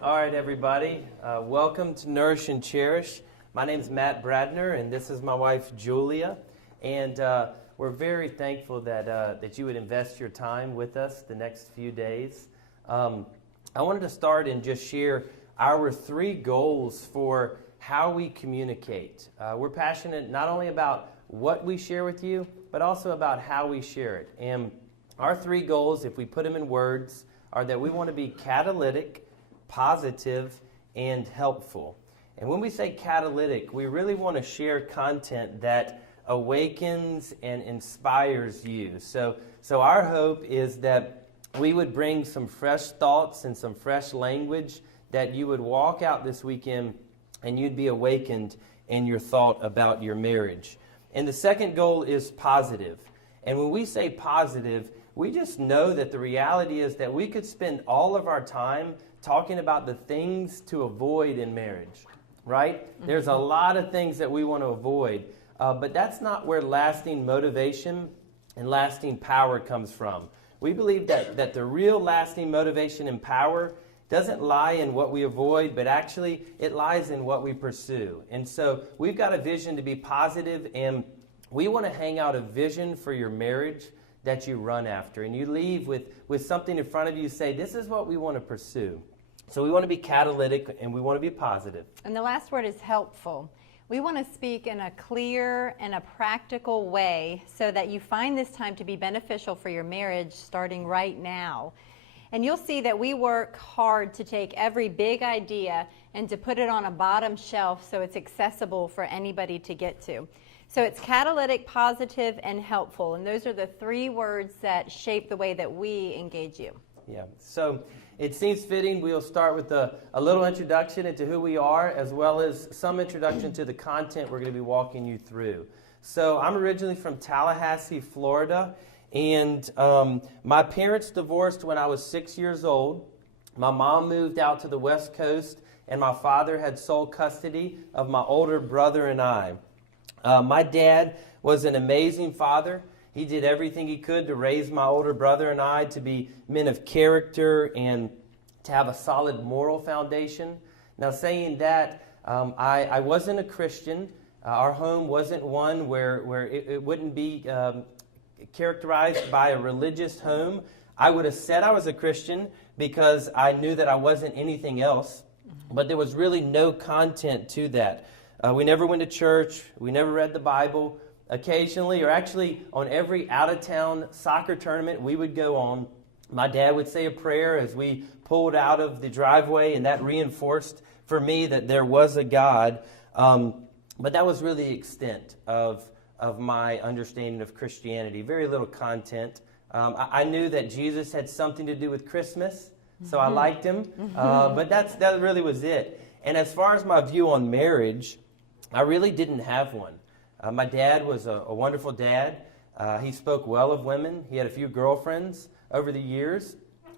All right, everybody. Welcome to Nourish and Cherish. My name is Matt Bradner, and this is my wife, Julia. And we're very thankful that you would invest your time with us the next few days. I wanted to start and just share our 3 goals for how we communicate. We're passionate not only about what we share with you, but also about how we share it. And our 3 goals, if we put them in words, are that we want to be catalytic, positive, and helpful. And when we say catalytic, we really want to share content that awakens and inspires you. So our hope is that we would bring some fresh thoughts and some fresh language that you would walk out this weekend and you'd be awakened in your thought about your marriage. And the second goal is positive. And when we say positive, we just know that the reality is that we could spend all of our time talking about the things to avoid in marriage, right? There's a lot of things that we want to avoid, but that's not where lasting motivation and lasting power comes from. We believe that the real lasting motivation and power doesn't lie in what we avoid, but actually it lies in what we pursue. And so we've got a vision to be positive, and we want to hang out a vision for your marriage that you run after. And you leave with something in front of you, say, this is what we want to pursue. So we want to be catalytic and we want to be positive. And the last word is helpful. We want to speak in a clear and a practical way so that you find this time to be beneficial for your marriage starting right now. And you'll see that we work hard to take every big idea and to put it on a bottom shelf so it's accessible for anybody to get to. So it's catalytic, positive, and helpful. And those are the 3 words that shape the way that we engage you. Yeah. So it seems fitting we'll start with a little introduction into who we are, as well as some introduction to the content we're going to be walking you through. So I'm originally from Tallahassee, Florida, and my parents divorced when I was 6 years old. My mom moved out to the West Coast, and my father had sole custody of my older brother and I. My dad was an amazing father. He did everything he could to raise my older brother and I to be men of character and to have a solid moral foundation. Now, saying that, I wasn't a Christian. Our home wasn't one where it wouldn't be characterized by a religious home. I would have said I was a Christian because I knew that I wasn't anything else, but there was really no content to that. We never went to church. We never read the Bible. Occasionally, or actually on every out-of-town soccer tournament we would go on, my dad would say a prayer as we pulled out of the driveway, and that reinforced for me that there was a God. But that was really the extent of my understanding of Christianity. Very little content. I knew that Jesus had something to do with Christmas, so I liked him. But that really was it. And as far as my view on marriage, I really didn't have one. My dad was a wonderful dad. He spoke well of women. He had a few girlfriends over the years,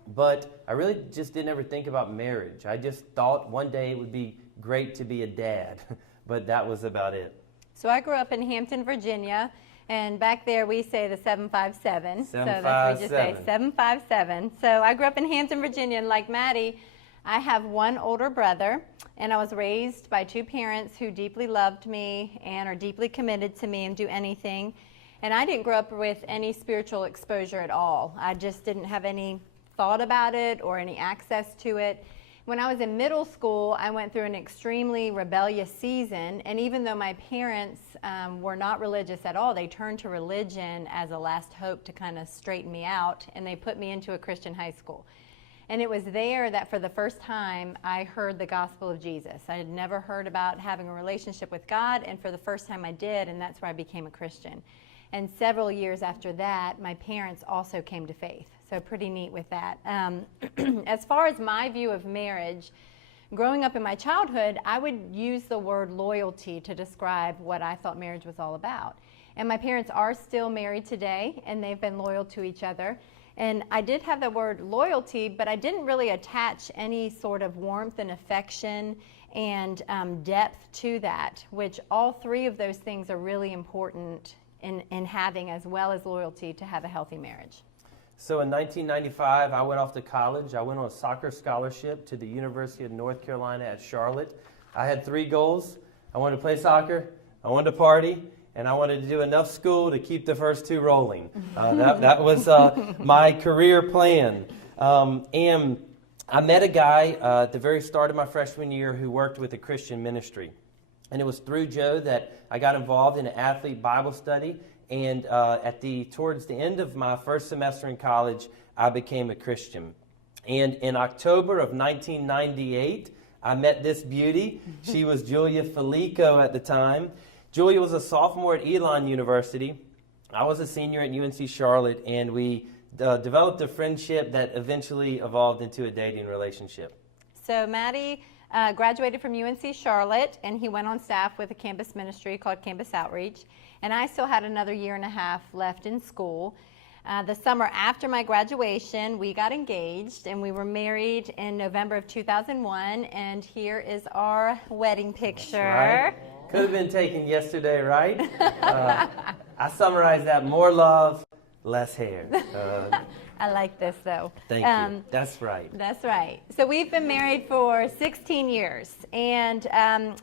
but I really just didn't ever think about marriage. I just thought one day it would be great to be a dad, but that was about it. So I grew up in Hampton, Virginia, and back there we say the 757. 757. So that's what we just say, 757. So I grew up in Hampton, Virginia, and like Maddie, I have one older brother, and I was raised by 2 parents who deeply loved me and are deeply committed to me and do anything. And I didn't grow up with any spiritual exposure at all. I just didn't have any thought about it or any access to it. When I was in middle school, I went through an extremely rebellious season, and even though my parents were not religious at all, they turned to religion as a last hope to kind of straighten me out, and they put me into a Christian high school. And it was there that for the first time I heard the gospel of Jesus. I had never heard about having a relationship with God, and for the first time I did, and that's where I became a Christian. And several years after that, my parents also came to faith. So pretty neat with that. As far as my view of marriage, growing up in my childhood, I would use the word loyalty to describe what I thought marriage was all about. And my parents are still married today, and they've been loyal to each other. And I did have the word loyalty, but I didn't really attach any sort of warmth and affection and depth to that, which all 3 of those things are really important in having, as well as loyalty, to have a healthy marriage. So in 1995, I went off to college. I went on a soccer scholarship to the University of North Carolina at Charlotte. I had 3 goals. I wanted to play soccer, I wanted to party, and I wanted to do enough school to keep the first 2 rolling. That was my career plan. And I met a guy at the very start of my freshman year who worked with a Christian ministry. And it was through Joe that I got involved in an athlete Bible study. And towards the end of my first semester in college, I became a Christian. And in October of 1998, I met this beauty. She was Julia Felico at the time. Julia was a sophomore at Elon University. I was a senior at UNC Charlotte, and we developed a friendship that eventually evolved into a dating relationship. So Maddie graduated from UNC Charlotte, and he went on staff with a campus ministry called Campus Outreach. And I still had another 1.5 years left in school. The summer after my graduation, we got engaged, and we were married in November of 2001. And here is our wedding picture. Right. Could have been taken yesterday, right? I summarized that: more love, less hair. I like this, though. Thank you. That's right. That's right. So we've been married for 16 years. And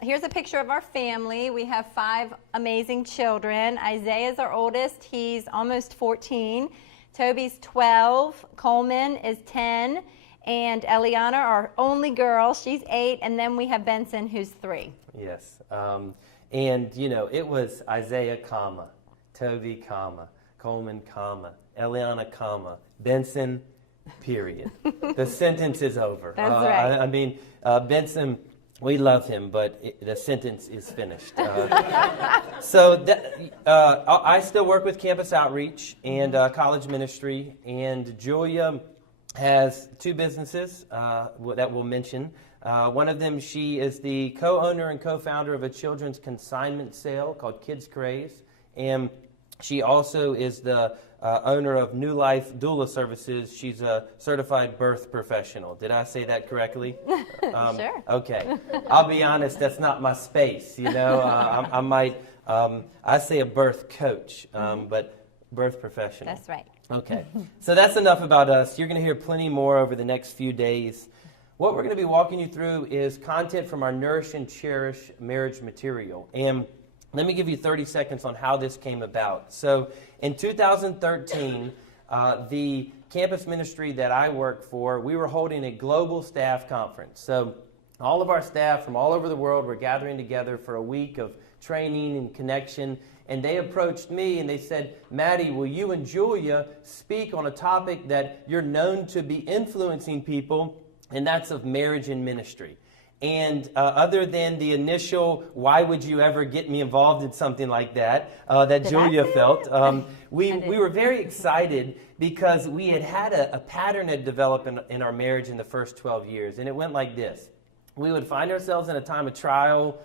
here's a picture of our family. We have 5 amazing children. Isaiah's our oldest. He's almost 14. Toby's 12. Coleman is 10. And Eliana, our only girl, she's 8. And then we have Benson, who's 3. Yes. And, you know, it was Isaiah, comma, Toby, comma, Coleman, comma, Eliana, comma, Benson, period. The sentence is over. That's right. I mean, Benson, we love him, but the sentence is finished. So I still work with Campus Outreach and college ministry, and Julia has 2 businesses that we'll mention. One of them, she is the co-owner and co-founder of a children's consignment sale called Kids Craze, and she also is the owner of New Life Doula Services. She's a certified birth professional. Did I say that correctly? Sure. Okay. I'll be honest, that's not my space. You know, I say a birth coach, but birth professional. That's right. Okay. So that's enough about us. You're going to hear plenty more over the next few days. What we're going to be walking you through is content from our Nourish and Cherish marriage material. And let me give you 30 seconds on how this came about. So in 2013, the campus ministry that I work for, we were holding a global staff conference. So all of our staff from all over the world were gathering together for a week of training and connection. And they approached me and they said, Maddie, will you and Julia speak on a topic that you're known to be influencing people, and that's of marriage and ministry. And other than the initial, why would you ever get me involved in something like that, that Julia felt, we were very excited because we had a pattern that developed in our marriage in the first 12 years. And it went like this. We would find ourselves in a time of trial,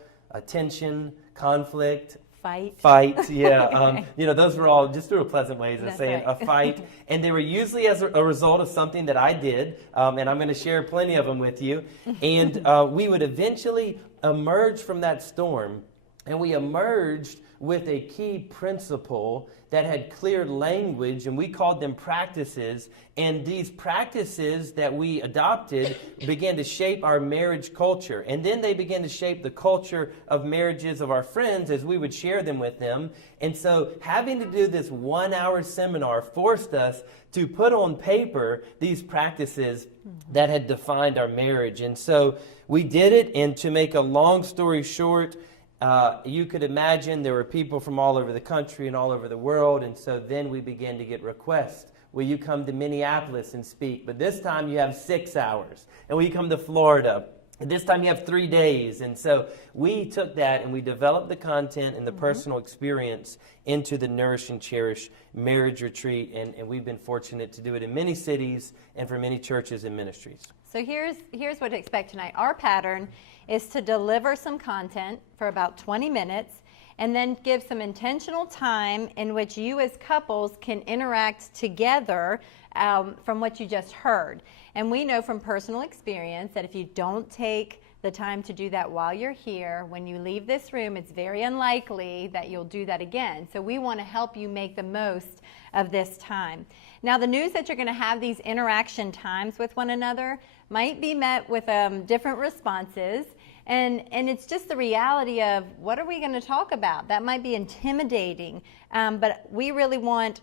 tension, conflict, Fight, yeah. You know, those were all just through pleasant ways of saying a fight. And they were usually as a result of something that I did, and I'm going to share plenty of them with you. And we would eventually emerge from that storm, and we emerged with a key principle that had clear language, and we called them practices. And these practices that we adopted began to shape our marriage culture. And then they began to shape the culture of marriages of our friends as we would share them with them. And so having to do this 1-hour seminar forced us to put on paper these practices that had defined our marriage. And so we did it, and to make a long story short, you could imagine there were people from all over the country and all over the world, and so then we began to get requests. Will you come to Minneapolis and speak? But this time you have 6 hours. And will you come to Florida? And this time you have 3 days. And so we took that and we developed the content and the personal experience into the Nourish and Cherish marriage retreat, and we've been fortunate to do it in many cities and for many churches and ministries. So here's what to expect tonight. Our pattern is to deliver some content for about 20 minutes and then give some intentional time in which you as couples can interact together from what you just heard. And we know from personal experience that if you don't take the time to do that while you're here, when you leave this room, it's very unlikely that you'll do that again. So we want to help you make the most of this time. Now, the news that you're going to have these interaction times with one another might be met with different responses. And it's just the reality of what are we going to talk about? That might be intimidating, but we really want,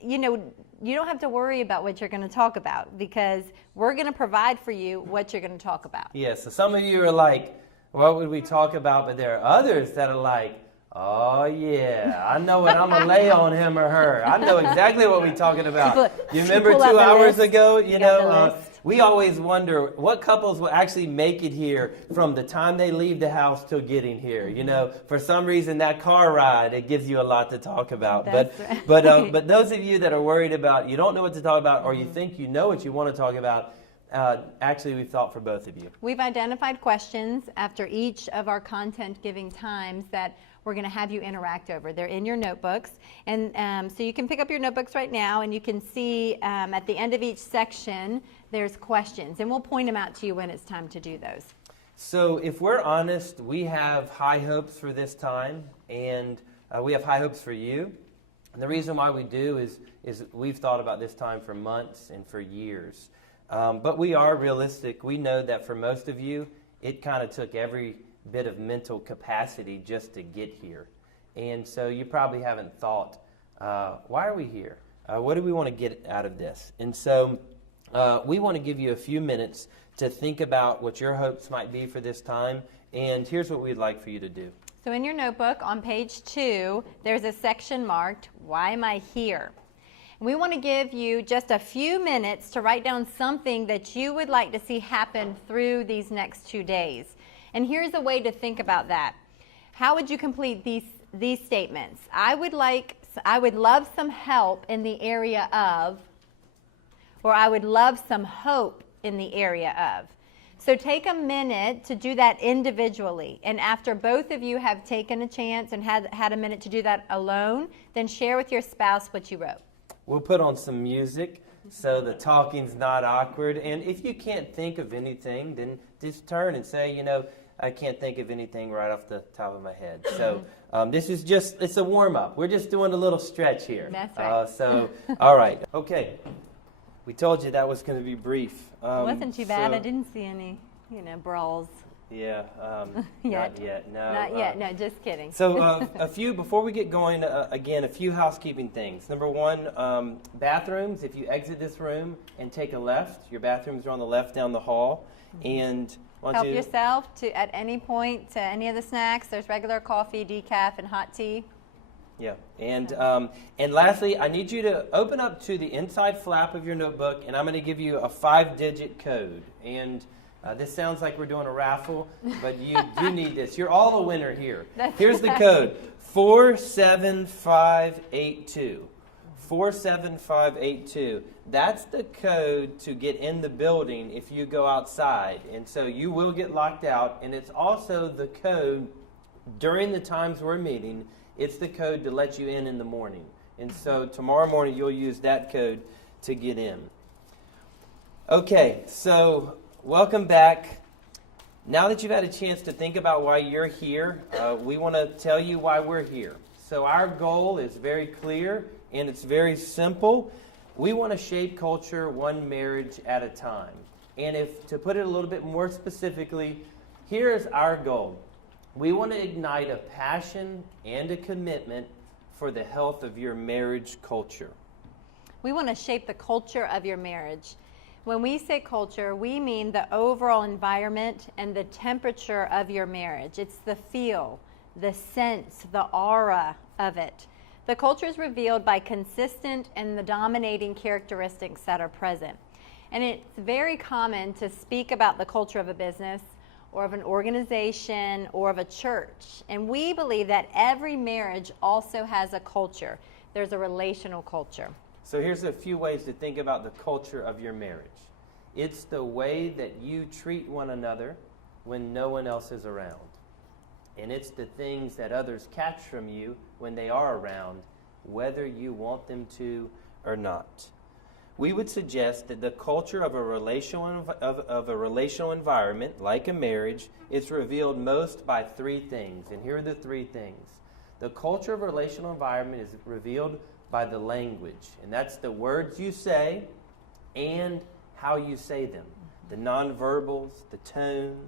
you don't have to worry about what you're going to talk about because we're going to provide for you what you're going to talk about. Yeah, so some of you are like, what would we talk about? But there are others that are like, oh yeah, I know what I'm going to lay on him or her. I know exactly what we're talking about. You remember 2 hours ago, we always wonder what couples will actually make it here from the time they leave the house till getting here. For some reason that car ride, it gives you a lot to talk about. But those of you that are worried about, you don't know what to talk about, or you think you know what you want to talk about, actually we've thought for both of you. We've identified questions after each of our content giving times that we're going to have you interact over. They're in your notebooks. And so you can pick up your notebooks right now and you can see at the end of each section there's questions. And we'll point them out to you when it's time to do those. So if we're honest, we have high hopes for this time. And we have high hopes for you. And the reason why we do is we've thought about this time for months and for years. But we are realistic. We know that for most of you, it kind of took every bit of mental capacity just to get here. And so you probably haven't thought, why are we here? What do we want to get out of this? And so we want to give you a few minutes to think about what your hopes might be for this time. And here's what we'd like for you to do. So in your notebook on page 2, there's a section marked, Why Am I Here? We want to give you just a few minutes to write down something that you would like to see happen through these next 2 days. And here's a way to think about that. How would you complete these statements? I would love some help in the area of, or I would love some hope in the area of. So take a minute to do that individually. And after both of you have taken a chance and had a minute to do that alone, then share with your spouse what you wrote. We'll put on some music so the talking's not awkward. And if you can't think of anything, then just turn and say, I can't think of anything right off the top of my head. So this is it's a warm-up. We're just doing a little stretch here. That's right. All right. Okay. We told you that was going to be brief. It wasn't too bad. I didn't see any, brawls. Yeah. Not yet. No. Not yet. No, just kidding. So before we get going, again, a few housekeeping things. Number one, bathrooms. If you exit this room and take a left, your bathrooms are on the left down the hall. And help yourself at any point to any of the snacks. There's regular coffee, decaf, and hot tea. Yeah, and lastly, I need you to open up to the inside flap of your notebook, and I'm going to give you a 5-digit code. And this sounds like we're doing a raffle, but you do need this. You're all a winner here. Here's the code: 47582. 47582. That's the code to get in the building if you go outside. And so you will get locked out, and it's also the code during the times we're meeting. It's the code to let you in the morning. And so tomorrow morning you'll use that code to get in. Okay, so welcome back. Now that you've had a chance to think about why you're here, we want to tell you why we're here. So our goal is very clear and it's very simple. We want to shape culture one marriage at a time. And to put it a little bit more specifically, here is our goal. We want to ignite a passion and a commitment for the health of your marriage culture. We want to shape the culture of your marriage. When we say culture, we mean the overall environment and the temperature of your marriage. It's the feel, the sense, the aura of it. The culture is revealed by consistent and the dominating characteristics that are present. And it's very common to speak about the culture of a business or of an organization or of a church. And we believe that every marriage also has a culture. There's a relational culture. So here's a few ways to think about the culture of your marriage. It's the way that you treat one another when no one else is around. And it's the things that others catch from you when they are around, whether you want them to or not. We would suggest that the culture of a relational environment, like a marriage, is revealed most by 3 things. And here are the 3 things. The culture of a relational environment is revealed by the language. And that's the words you say and how you say them. The nonverbals, the tone.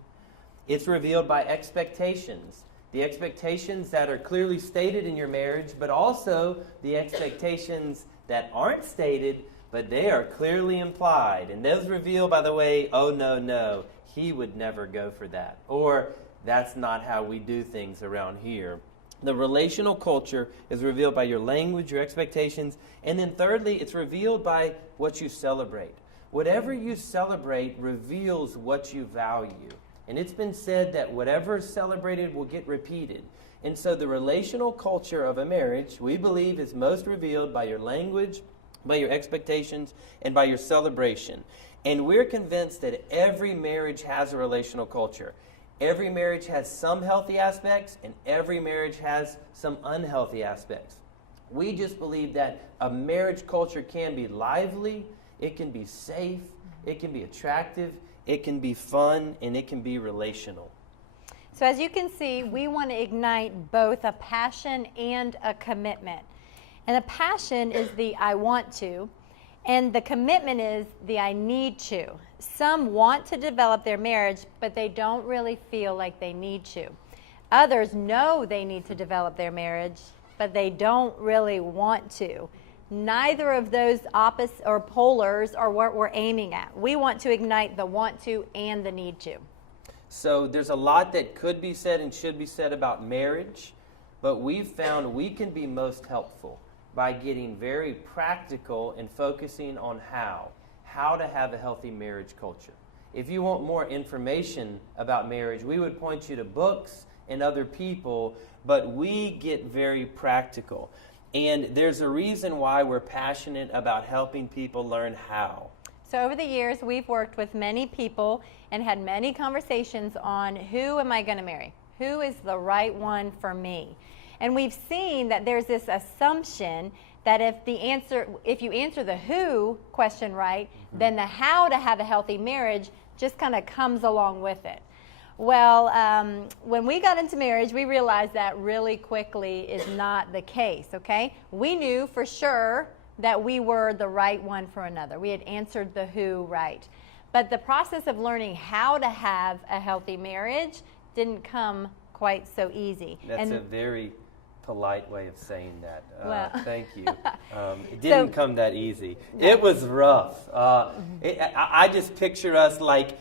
It's revealed by expectations. The expectations that are clearly stated in your marriage, but also the expectations that aren't stated, but they are clearly implied. And those reveal by the way, oh, no, he would never go for that. Or that's not how we do things around here. The relational culture is revealed by your language, your expectations, and then thirdly, it's revealed by what you celebrate. Whatever you celebrate reveals what you value. And it's been said that whatever is celebrated will get repeated. And so the relational culture of a marriage, we believe, is most revealed by your language, by your expectations, and by your celebration. And we're convinced that every marriage has a relational culture. Every marriage has some healthy aspects, and every marriage has some unhealthy aspects. We just believe that a marriage culture can be lively, it can be safe, it can be attractive, it can be fun, and it can be relational. So as you can see, we want to ignite both a passion and a commitment. And a passion is the I want to, and the commitment is the I need to. Some want to develop their marriage, but they don't really feel like they need to. Others know they need to develop their marriage, but they don't really want to. Neither of those opposite or polars are what we're aiming at. We want to ignite the want to and the need to. So there's a lot that could be said and should be said about marriage, but we've found we can be most helpful by getting very practical and focusing on how to have a healthy marriage culture. If you want more information about marriage, we would point you to books and other people, but we get very practical. And there's a reason why we're passionate about helping people learn how. So over the years, we've worked with many people and had many conversations on who am I going to marry? Who is the right one for me? And we've seen that there's this assumption that if you answer the who question right, then the how to have a healthy marriage just kind of comes along with it. Well, when we got into marriage, we realized that really quickly is not the case, okay? We knew for sure that we were the right one for another. We had answered the who right. But the process of learning how to have a healthy marriage didn't come quite so easy. That's a very polite way of saying that. Well. Thank you. It didn't come that easy. It was rough. I just picture us like,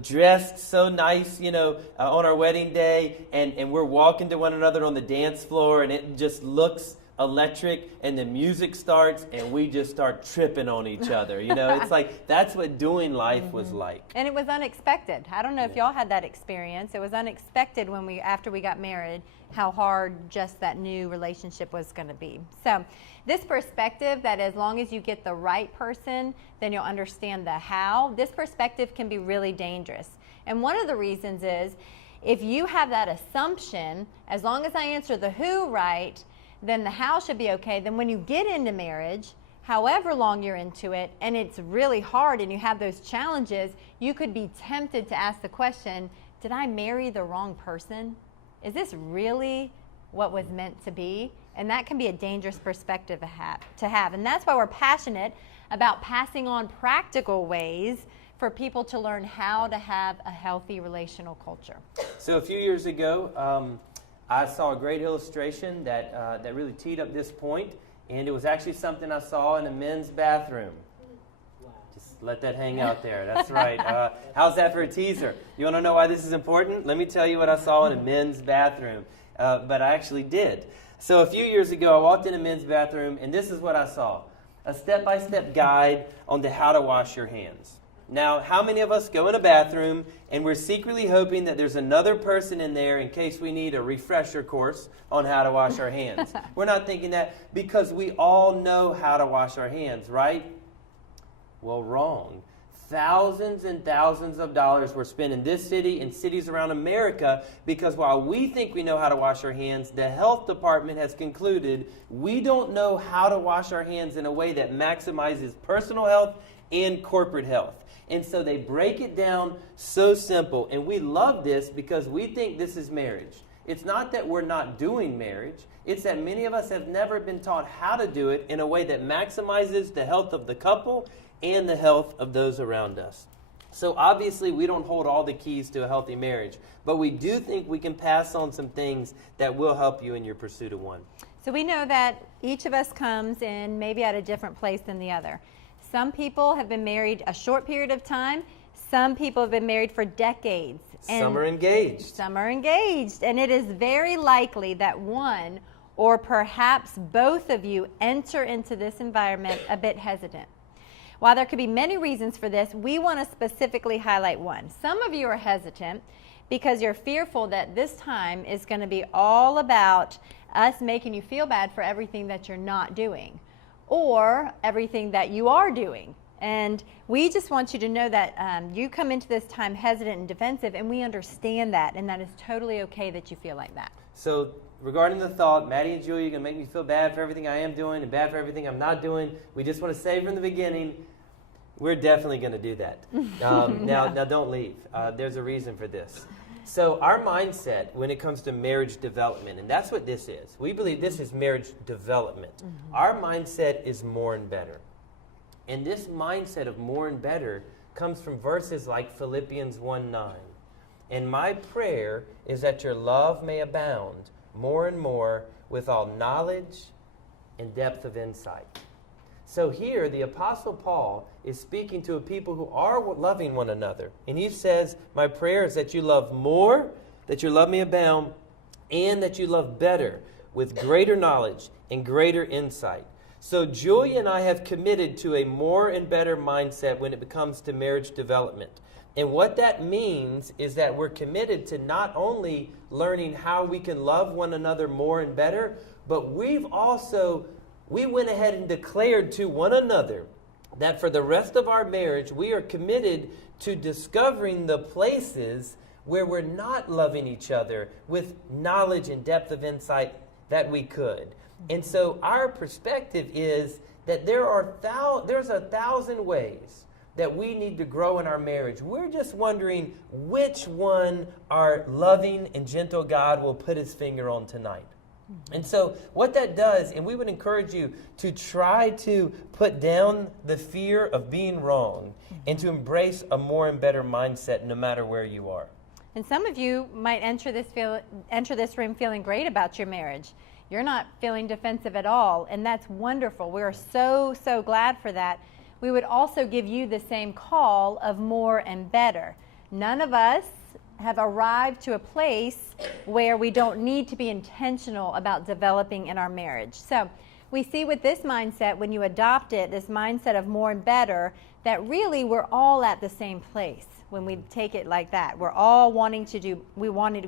dressed so nice, on our wedding day, and we're walking to one another on the dance floor, and it just looks electric, and the music starts, and we just start tripping on each other. It's like that's what doing life was like. And it was unexpected. I don't know if y'all had that experience. It was unexpected after we got married, how hard just that new relationship was going to be. So this perspective that as long as you get the right person, then you'll understand the how, this perspective can be really dangerous. And one of the reasons is if you have that assumption, as long as I answer the who right, then the how should be okay. Then when you get into marriage, however long you're into it, and it's really hard and you have those challenges, you could be tempted to ask the question, did I marry the wrong person? Is this really what was meant to be? And that can be a dangerous perspective to have. And that's why we're passionate about passing on practical ways for people to learn how to have a healthy relational culture. So a few years ago, I saw a great illustration that really teed up this point, and it was actually something I saw in a men's bathroom. Just let that hang out there. That's right. How's that for a teaser? You want to know why this is important? Let me tell you what I saw in a men's bathroom. But I actually did. So a few years ago, I walked in a men's bathroom, and this is what I saw. A step-by-step guide on how to wash your hands. Now, how many of us go in a bathroom and we're secretly hoping that there's another person in there in case we need a refresher course on how to wash our hands? We're not thinking that because we all know how to wash our hands, right? Well, wrong. Thousands and thousands of dollars were spent in this city and cities around America because while we think we know how to wash our hands, the health department has concluded we don't know how to wash our hands in a way that maximizes personal health and corporate health. And so they break it down so simple. And we love this because we think this is marriage. It's not that we're not doing marriage. It's that many of us have never been taught how to do it in a way that maximizes the health of the couple and the health of those around us. So obviously we don't hold all the keys to a healthy marriage, but we do think we can pass on some things that will help you in your pursuit of one. So we know that each of us comes in maybe at a different place than the other. Some people have been married a short period of time. Some people have been married for decades. Some are engaged. Some are engaged. And it is very likely that one or perhaps both of you enter into this environment a bit hesitant. While there could be many reasons for this, we want to specifically highlight one. Some of you are hesitant because you're fearful that this time is going to be all about us making you feel bad for everything that you're not doing or everything that you are doing. And we just want you to know that you come into this time hesitant and defensive, and we understand that, and that is totally okay that you feel like that. So regarding the thought, Maddie and Julie are going to make me feel bad for everything I am doing and bad for everything I'm not doing, we just want to say from the beginning, we're definitely going to do that. Now don't leave. There's a reason for this. So our mindset when it comes to marriage development, and that's what this is. We believe this is marriage development. Mm-hmm. Our mindset is more and better. And this mindset of more and better comes from verses like Philippians 1:9. And my prayer is that your love may abound more and more with all knowledge and depth of insight. So here, the Apostle Paul is speaking to a people who are loving one another. And he says, my prayer is that you love more, that your love may abound, and that you love better with greater knowledge and greater insight. So Julie and I have committed to a more and better mindset when it comes to marriage development. And what that means is that we're committed to not only learning how we can love one another more and better, but we went ahead and declared to one another that for the rest of our marriage, we are committed to discovering the places where we're not loving each other with knowledge and depth of insight that we could. And so our perspective is that there's 1,000 ways that we need to grow in our marriage. We're just wondering which one our loving and gentle God will put his finger on tonight. And so what that does, and we would encourage you to try to put down the fear of being wrong and to embrace a more and better mindset no matter where you are. And some of you might enter this room feeling great about your marriage. You're not feeling defensive at all, and that's wonderful. We're so glad for that. We would also give you the same call of more and better. None of us have arrived to a place where we don't need to be intentional about developing in our marriage. So we see with this mindset, when you adopt it, this mindset of more and better, that really we're all at the same place when we take it like that. We're all wanting to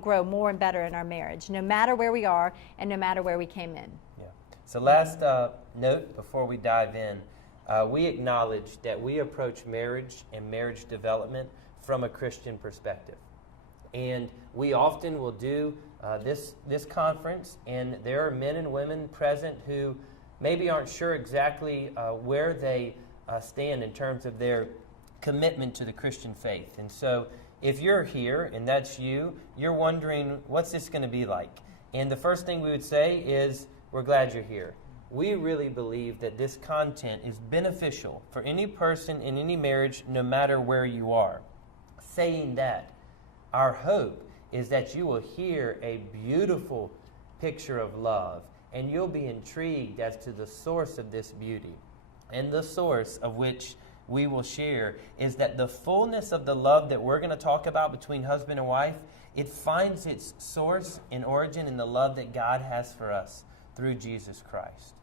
grow more and better in our marriage, no matter where we are and no matter where we came in. Yeah. So last note before we dive in, we acknowledge that we approach marriage and marriage development from a Christian perspective. And we often will do this conference, and there are men and women present who maybe aren't sure exactly where they stand in terms of their commitment to the Christian faith. And so if you're here, and that's you, you're wondering, what's this going to be like? And the first thing we would say is, we're glad you're here. We really believe that this content is beneficial for any person in any marriage, no matter where you are. Saying that, our hope is that you will hear a beautiful picture of love, and you'll be intrigued as to the source of this beauty. And the source of which we will share is that the fullness of the love that we're going to talk about between husband and wife, it finds its source and origin in the love that God has for us through Jesus Christ.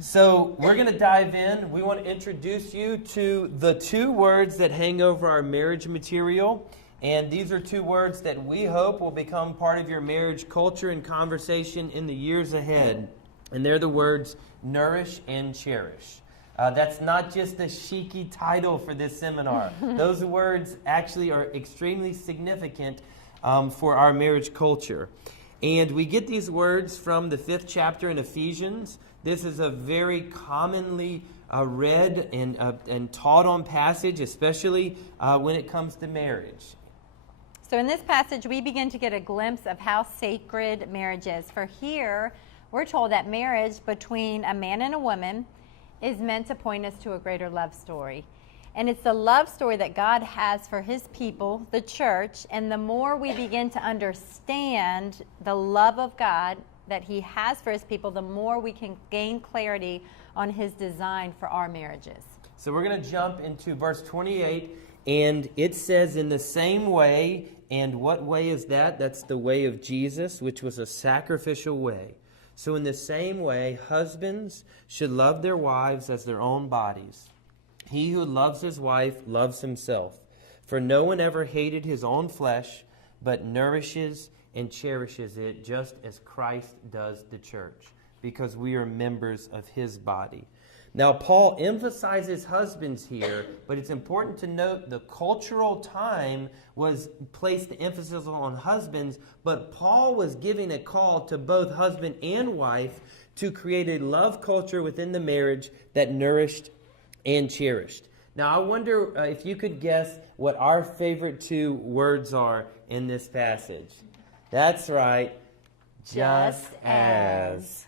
So we're going to dive in. We want to introduce you to the 2 words that hang over our marriage material. And these are 2 words that we hope will become part of your marriage culture and conversation in the years ahead. And they're the words nourish and cherish. That's not just a cheeky title for this seminar. Those words actually are extremely significant for our marriage culture. And we get these words from the 5th chapter in Ephesians. This is a very commonly read and taught on passage, especially when it comes to marriage. So in this passage, we begin to get a glimpse of how sacred marriage is. For here, we're told that marriage between a man and a woman is meant to point us to a greater love story. And it's the love story that God has for his people, the church. And the more we begin to understand the love of God that he has for his people, the more we can gain clarity on his design for our marriages. So we're going to jump into verse 28, and it says, in the same way, and what way is that? That's the way of Jesus, which was a sacrificial way. So in the same way, husbands should love their wives as their own bodies. He who loves his wife loves himself. For no one ever hated his own flesh, but nourishes and cherishes it, just as Christ does the church, because we are members of his body. Now, Paul emphasizes husbands here, but it's important to note the cultural time was placed the emphasis on husbands, but Paul was giving a call to both husband and wife to create a love culture within the marriage that nourished and cherished. Now, I wonder if you could guess what our favorite two words are in this passage. That's right. Just as.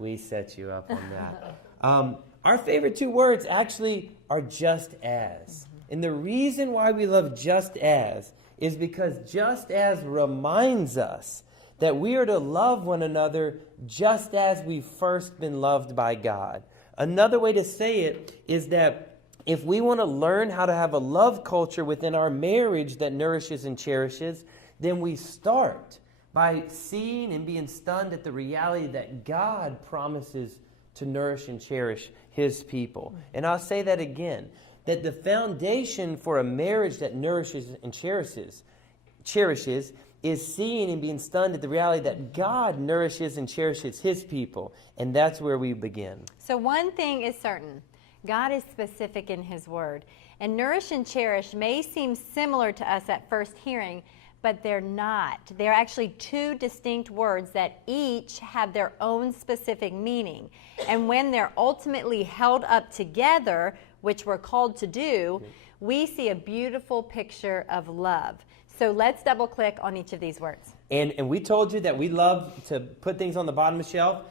We set you up on that. Our favorite two words actually are just as. And the reason why we love just as is because just as reminds us that we are to love one another just as we've first been loved by God. Another way to say it is that if we want to learn how to have a love culture within our marriage that nourishes and cherishes, then we start by seeing and being stunned at the reality that God promises to nourish and cherish his people. And I'll say that again, that the foundation for a marriage that nourishes and cherishes is seeing and being stunned at the reality that God nourishes and cherishes his people. And that's where we begin. So one thing is certain. God is specific in his word. And nourish and cherish may seem similar to us at first hearing, but they're not. They're actually two distinct words that each have their own specific meaning. And when they're ultimately held up together, which we're called to do, we see a beautiful picture of love. So let's double click on each of these words. And we told you that we love to put things on the bottom of the shelf.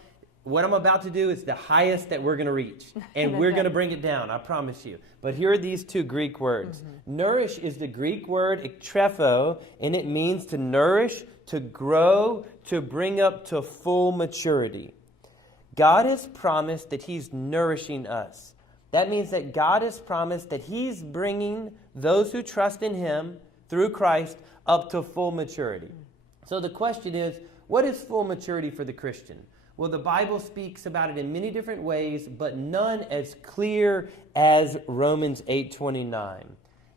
What I'm about to do is the highest that we're going to reach. And we're going to bring it down, I promise you. But here are these two Greek words. Nourish is the Greek word ektrepho, and it means to nourish, to grow, to bring up to full maturity. God has promised that he's nourishing us. That means that God has promised that he's bringing those who trust in him through Christ up to full maturity. So the question is, what is full maturity for the Christian? Well, the Bible speaks about it in many different ways, but none as clear as Romans 8:29,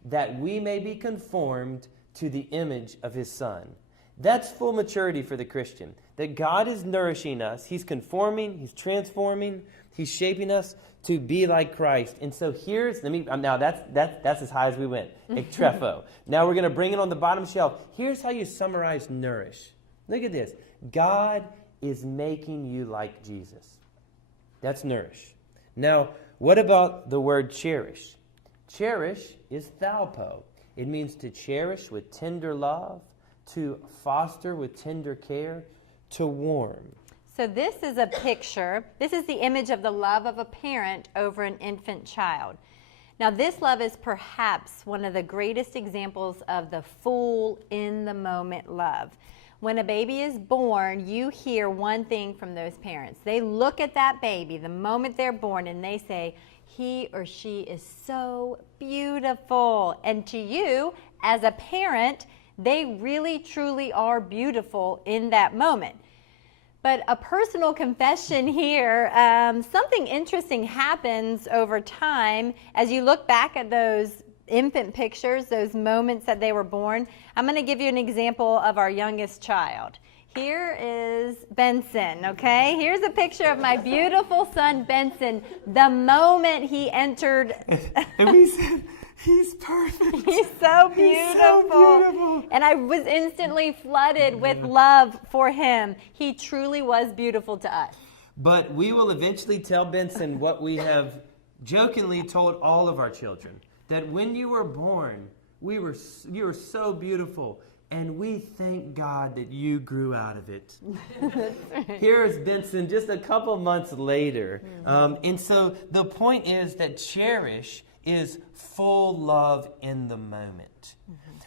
that we may be conformed to the image of his Son. That's full maturity for the Christian, that God is nourishing us. He's conforming, he's transforming, he's shaping us to be like Christ. And so now that's as high as we went, ektrepho. Now we're going to bring it on the bottom shelf. Here's how you summarize nourish. Look at this. God is making you like Jesus. That's nourish. Now, what about the word cherish? Cherish is thalpo. It means to cherish with tender love, to foster with tender care, to warm. So this is a picture. This is the image of the love of a parent over an infant child. Now, this love is perhaps one of the greatest examples of the full in-the-moment love. When a baby is born, you hear one thing from those parents. They look at that baby the moment they're born and they say, he or she is so beautiful. And to you, as a parent, they really, truly are beautiful in that moment. But a personal confession here, something interesting happens over time as you look back at those infant pictures, those moments that they were born. I'm going to give you an example of our youngest child. Here is Benson, okay? Here's a picture of my beautiful son, Benson, the moment he entered. And we said, he's perfect. He's so beautiful. He's so beautiful. And I was instantly flooded with love for him. He truly was beautiful to us. But we will eventually tell Benson what we have jokingly told all of our children. That when you were born, you were so beautiful. and we thank God that you grew out of it. Here's Benson just a couple months later. And so the point is that cherish is full love in the moment.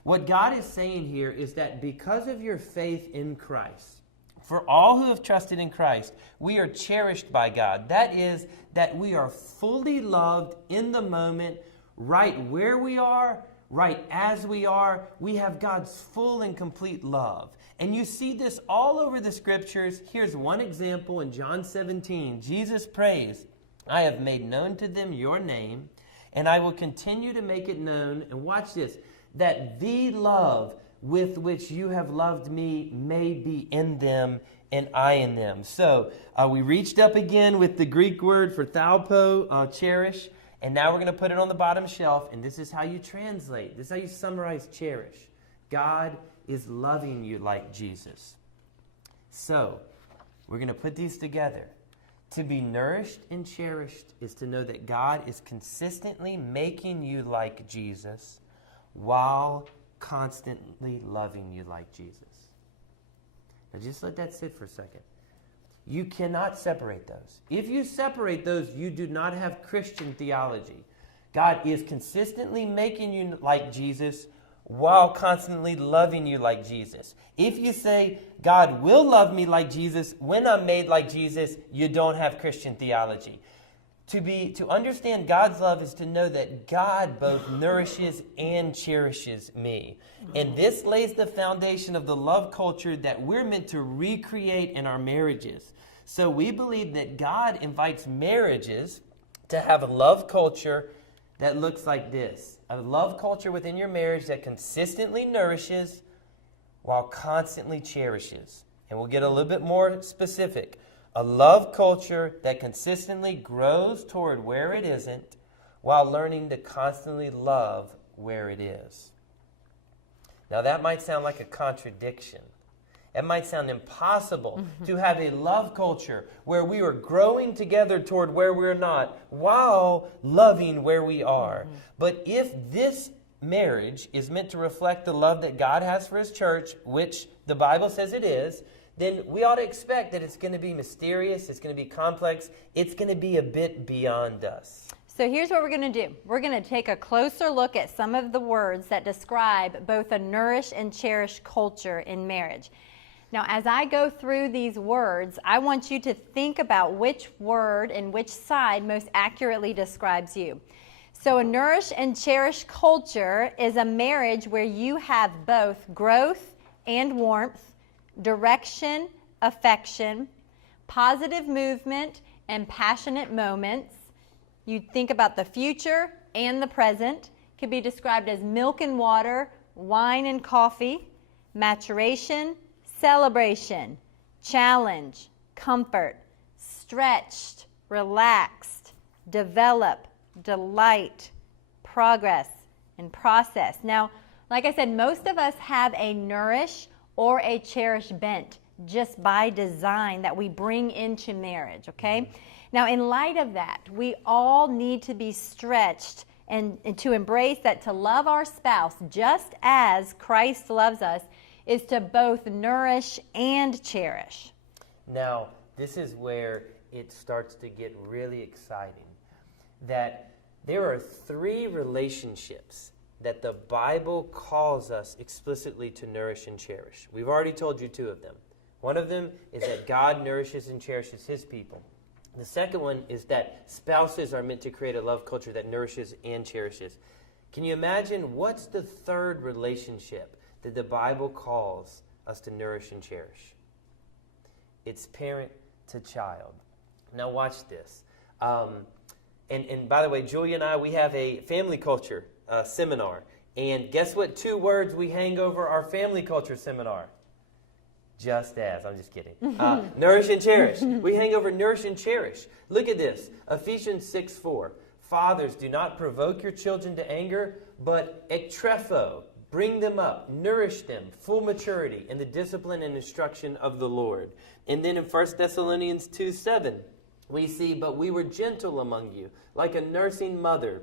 What God is saying here is that because of your faith in Christ, for all who have trusted in Christ, we are cherished by God. That is, that we are fully loved in the moment, right where we are, right as we are. We have God's full and complete love. And you see this all over the scriptures. Here's one example in John 17. Jesus prays, I have made known to them your name, and I will continue to make it known. And watch this, that the love with which you have loved me may be in them and I in them. So we reached up again with the Greek word for thalpo, cherish. And now we're going to put it on the bottom shelf, and this is how you translate. This is how you summarize cherish. God is loving you like Jesus. So, we're going to put these together. To be nourished and cherished is to know that God is consistently making you like Jesus while constantly loving you like Jesus. Now just let that sit for a second. You cannot separate those. If you separate those, you do not have Christian theology. God is consistently making you like Jesus while constantly loving you like Jesus. If you say, God will love me like Jesus when I'm made like Jesus, you don't have Christian theology. To understand God's love is to know that God both nourishes and cherishes me. And this lays the foundation of the love culture that we're meant to recreate in our marriages. So we believe that God invites marriages to have a love culture that looks like this. A love culture within your marriage that consistently nourishes while constantly cherishes. And we'll get a little bit more specific. A love culture that consistently grows toward where it isn't while learning to constantly love where it is. Now that might sound like a contradiction. It might sound impossible to have a love culture where we are growing together toward where we're not while loving where we are. But if this marriage is meant to reflect the love that God has for His church, which the Bible says it is, then we ought to expect that it's going to be mysterious, it's going to be complex, it's going to be a bit beyond us. So here's what we're going to do. We're going to take a closer look at some of the words that describe both a nourish and cherish culture in marriage. Now, as I go through these words, I want you to think about which word and which side most accurately describes you. So a nourish and cherish culture is a marriage where you have both growth and warmth, direction, affection, positive movement, and passionate moments. You think about the future and the present. It could be described as milk and water, wine and coffee, maturation, celebration, challenge, comfort, stretched, relaxed, develop, delight, progress, and process. Now, like I said, most of us have a nourish or a cherish bent just by design that we bring into marriage, okay? Now, in light of that, we all need to be stretched and to embrace that to love our spouse just as Christ loves us is to both nourish and cherish. Now, this is where it starts to get really exciting. That there are 3 relationships that the Bible calls us explicitly to nourish and cherish. We've already told you 2 of them. One of them is that God nourishes and cherishes His people. The second one is that spouses are meant to create a love culture that nourishes and cherishes. Can you imagine what's the 3rd relationship that the Bible calls us to nourish and cherish? It's parent to child. Now watch this. And by the way, Julia and I, we have a family culture seminar. And guess what 2 words we hang over our family culture seminar? Just as. I'm just kidding. Nourish and cherish. We hang over nourish and cherish. Look at this. Ephesians 6:4. Fathers, do not provoke your children to anger, but ektrepho, bring them up, nourish them, full maturity in the discipline and instruction of the Lord. And then in 1 Thessalonians 2:7, we see, but we were gentle among you, like a nursing mother,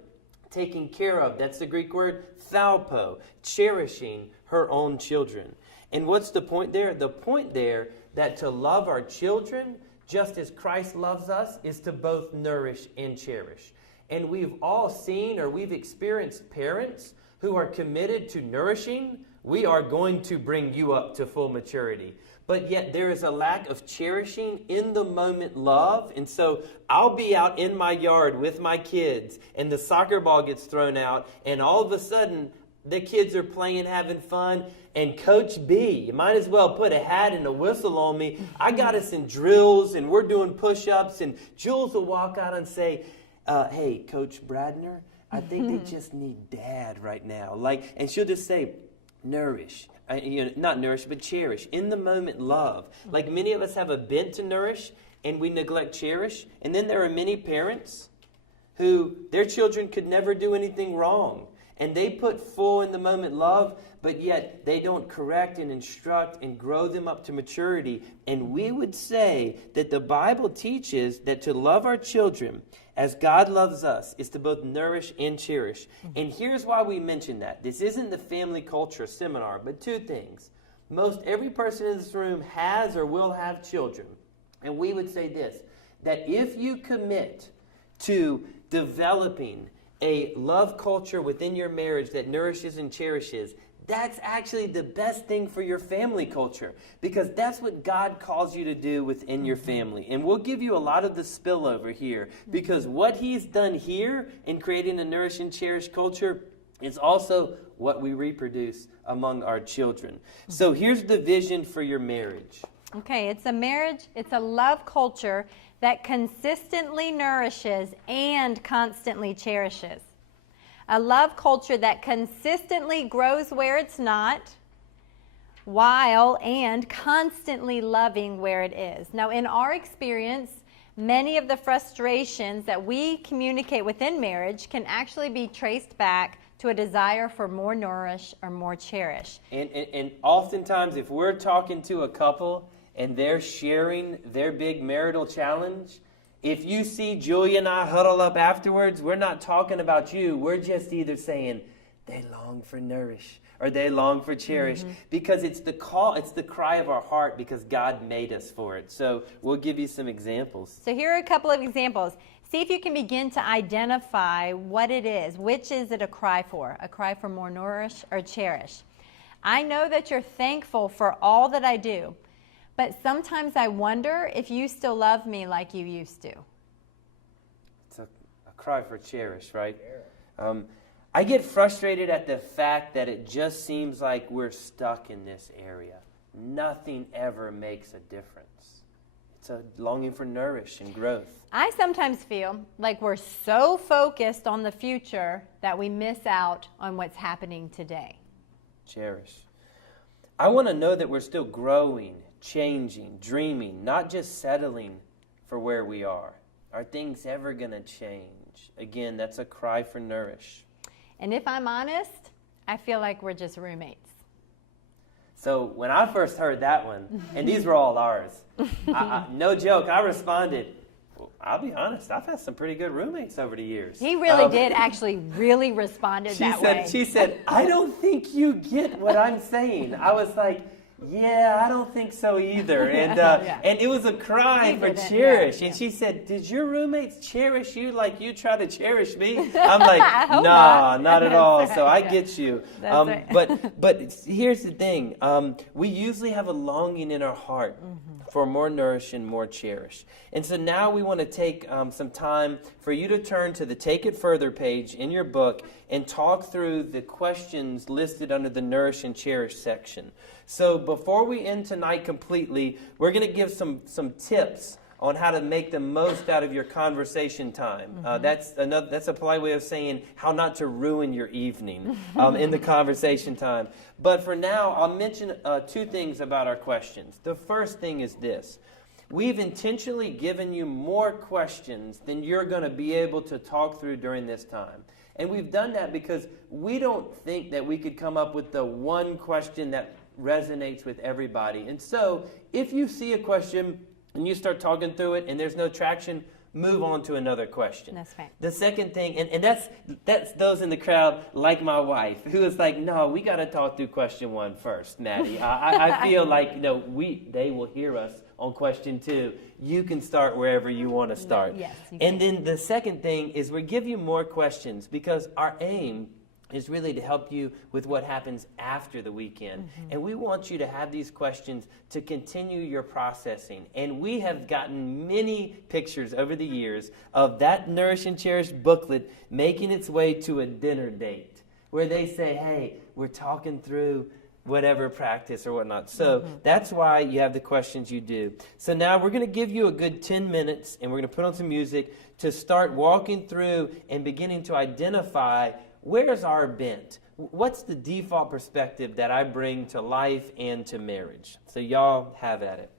taking care of. That's the Greek word thalpo, cherishing her own children. And what's the point there? The point there that to love our children, just as Christ loves us, is to both nourish and cherish. And we've all seen or we've experienced parents who are committed to nourishing. We are going to bring you up to full maturity. But yet there is a lack of cherishing in the moment love. And so I'll be out in my yard with my kids and the soccer ball gets thrown out and all of a sudden the kids are playing, having fun. And Coach B, you might as well put a hat and a whistle on me. I got us in drills and we're doing push-ups and Jules will walk out and say, hey, Coach Bradner, I think they just need dad right now. And she'll just say, nourish. Not nourish, but cherish. In the moment, love. Like many of us have a bent to nourish and we neglect cherish. And then there are many parents who their children could never do anything wrong. And they put full in the moment love, but yet they don't correct and instruct and grow them up to maturity. And we would say that the Bible teaches that to love our children as God loves us is to both nourish and cherish. And here's why we mention that. This isn't the family culture seminar, but two things. Most every person in this room has or will have children. And we would say this, that if you commit to developing a love culture within your marriage that nourishes and cherishes, that's actually the best thing for your family culture because that's what God calls you to do within your family. And we'll give you a lot of the spillover here because what He's done here in creating a nourish and cherish culture is also what we reproduce among our children. So here's the vision for your marriage. Okay, it's a marriage, it's a love culture that consistently nourishes and constantly cherishes. A love culture that consistently grows where it's not, while and constantly loving where it is. Now, in our experience, many of the frustrations that we communicate within marriage can actually be traced back to a desire for more nourish or more cherish. And oftentimes, if we're talking to a couple and they're sharing their big marital challenge, if you see Julia and I huddle up afterwards, we're not talking about you. We're just either saying, they long for nourish or they long for cherish because it's the call, it's the cry of our heart because God made us for it. So we'll give you some examples. So here are a couple of examples. See if you can begin to identify what it is. Which is it a cry for? A cry for more nourish or cherish? I know that you're thankful for all that I do. But sometimes I wonder if you still love me like you used to. It's a cry for cherish, right? I get frustrated at the fact that it just seems like we're stuck in this area. Nothing ever makes a difference. It's a longing for nourish and growth. I sometimes feel like we're so focused on the future that we miss out on what's happening today. Cherish. I want to know that we're still growing, changing, dreaming, not just settling for where we are. Are things ever going to change? Again, that's a cry for nourish. And if I'm honest, I feel like we're just roommates. So when I first heard that one, and these were all ours, no joke, I responded, well, I'll be honest, I've had some pretty good roommates over the years. He really did actually really responded that way. She said, I don't think you get what I'm saying. I was like, yeah, I don't think so either. And and it was a cry for cherish. And she said, did your roommates cherish you like you try to cherish me? I'm like, nah, not at all. So I get you. But here's the thing. We usually have a longing in our heart for more nourish and more cherish. And so now we want to take some time for you to turn to the Take It Further page in your book and talk through the questions listed under the Nourish and Cherish section. So before we end tonight completely, we're going to give some tips on how to make the most out of your conversation time. That's a polite way of saying how not to ruin your evening in the conversation time. But for now, I'll mention two things about our questions. The first thing is this. We've intentionally given you more questions than you're going to be able to talk through during this time. And we've done that because we don't think that we could come up with the one question that resonates with everybody. And so if you see a question and you start talking through it and there's no traction, move on to another question. That's right. The second thing, and that's those in the crowd, like my wife, who is like, no, we got to talk through question 1 first, Maddie. I feel like, they will hear us on question 2. You can start wherever you want to start. Yes, you and can. then the second thing is we give you more questions because our aim is really to help you with what happens after the weekend. And we want you to have these questions to continue your processing. And we have gotten many pictures over the years of that Nourish and Cherish booklet making its way to a dinner date where they say, hey, we're talking through whatever practice or whatnot. So that's why you have the questions you do. So now we're going to give you a good 10 minutes and we're going to put on some music to start walking through and beginning to identify where's our bent? What's the default perspective that I bring to life and to marriage? So y'all have at it.